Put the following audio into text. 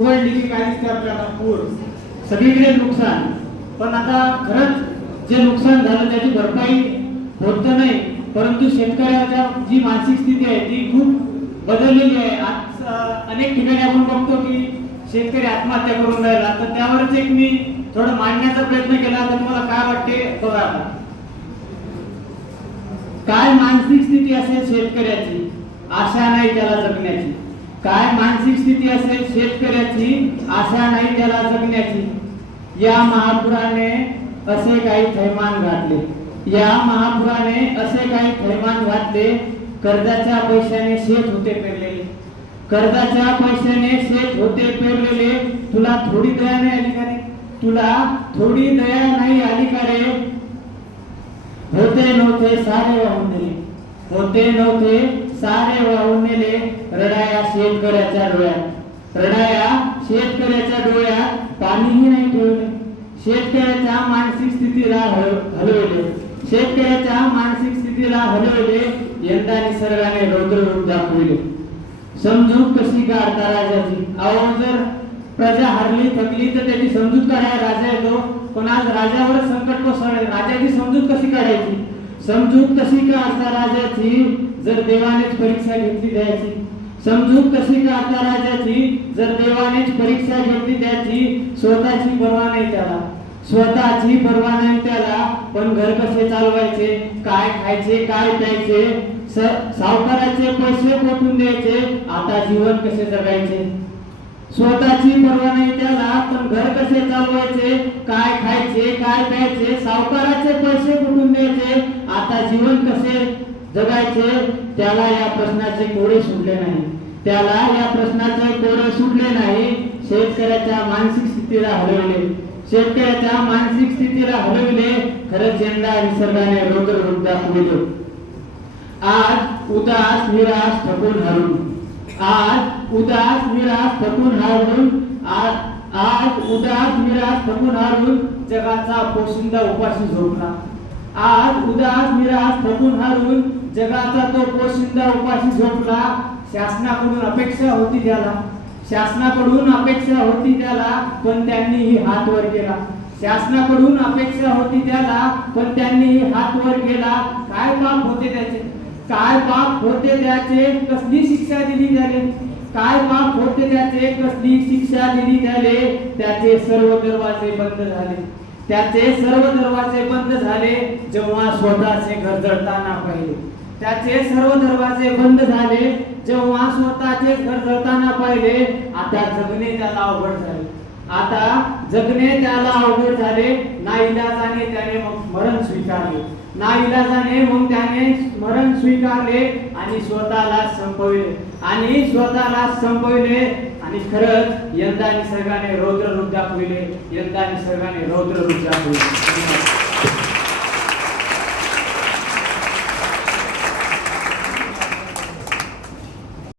उघडली की काय दिसते आपल्याला पूर, सगळीकडे नुकसान. पण आता खरंच जे नुकसान झालं त्याची भरपाई होत नाही, परंतु शेतकऱ्याच्या जी मानसिक स्थिती आहे ती खूप बदललेली आहे. आज अनेक ठिकाणी आपण बघतो की शेतकरी आत्महत्या करून राहिला. तर त्यावरच एक मी थोडं मांडण्याचा प्रयत्न केला. तर तुम्हाला काय वाटते बघा. काय मानसिक स्थिती असेल शेतकऱ्याची, आशा नाही त्याला जगण्याची. काय मानसिक स्थिती असेल शेतकऱ्याची, आशा नाही त्याला जगण्याची. या महापुराने असे काही थैमान घातले, या महापुराने असे काही थैमान घातले. कर्जाच्या पैशाने शेत होते पेरलेले, कर्जाच्या पैशाने शेत होते पेरलेले. तुला थोडी दया नाही आली का रे, तुला थोडी दया नाही आली का रे. होते नव्हते सारे वाहून नेले, होते नव्हते सारे वाहून नेले. रडाया शेतकऱ्याच्या डोळ्यात, रडाया शेतकऱ्याच्या डोळ्यात पाणीही नाही ठेवले. शेतकऱ्याच्या मानसिक स्थितीला हलवले, शेतकऱ्याच्या मानसिक स्थितीला हलवले. यंदा निसर्गाने रौद्र रूप दाखविले. समजूत कशी काढता राजाची. अहो जर प्रजा हरली थकली तर त्याची समजूत काढायला राजा येतो, पण आज राजावर संकट कोसळले. राजाची समजूत कशी काढायची, समजूत कशी काढता राजाची जर देवानेच परीक्षा घेतली द्यायची. समजूत कशी काढता राजाची जर देवानेच परीक्षा घेतली द्यायची. स्वतःची पर्वा नाही त्याला, स्वतःची पर्वा नाही त्याला. पण घर कसे चालवायचे, काय खायचे, काय प्यायचे, सावकाराचे पैसे कोठून द्यायचे, आता जीवन कसे जगायचे. स्वतःची पर्वा नाही त्याला, पण घर कसे चालवायचे, काय खायचे, काय प्यायचे, सावकाराचे पैसे कुठून द्यायचे, आता जीवन कसे जगायचे. त्याला या प्रश्नाचे कोडे सुटले नाही, त्याला या प्रश्नाचे कोडे सुटले नाही. शेतकऱ्याच्या मानसिक स्थितीला हलवले, शेतकऱ्याच्या मानसिक स्थितीला हलवले. खरंच यंदा निसर्गाने रौद्र रूप दाखविले. आज उदास निराश थकून हरून, आज उदास निराश थकून हारून, आज उदास निराश थकून हारून जगाचा पोशिंदा उपाशी झोपला. आज उदास निराश थकून हारून जगाचा तो पोशिंदा उपाशी झोपला. शासनाकडून अपेक्षा होती त्याला, शासनाकडून अपेक्षा होती त्याला, पण त्यांनीही हात वर केला. शासनाकडून अपेक्षा होती त्याला, पण त्यांनीही हात वर केला. काय पाप होते त्याचे, काय पाप होते त्याचे, कसली शिक्षा दिली त्याने, काय पाप होते त्याचे, कसली शिक्षा दिली त्याने. त्याचे सर्व दरवाजे बंद झाले, त्याचे सर्व दरवाजे बंद झाले जेव्हा स्वतःचे घर जळताना पाहिले. त्याचे सर्व दरवाजे बंद झाले जेव्हा स्वतःचे घर जळताना पाहिले. आता जगणे त्याला अवघड झाले, आता जगणे त्याला अवघड झाले. नाईलाजाने त्याने मग मरण स्वीकारले, नाईलाजाने मग त्याने मरण स्वीकारले आणि स्वतःला संपविले, आणि स्वतःला संपविले. आणि खरंच यंदा निसर्गाने रौद्र रूप दाखविले, यंदा निसर्गाने रौद्र रूप दाखविले.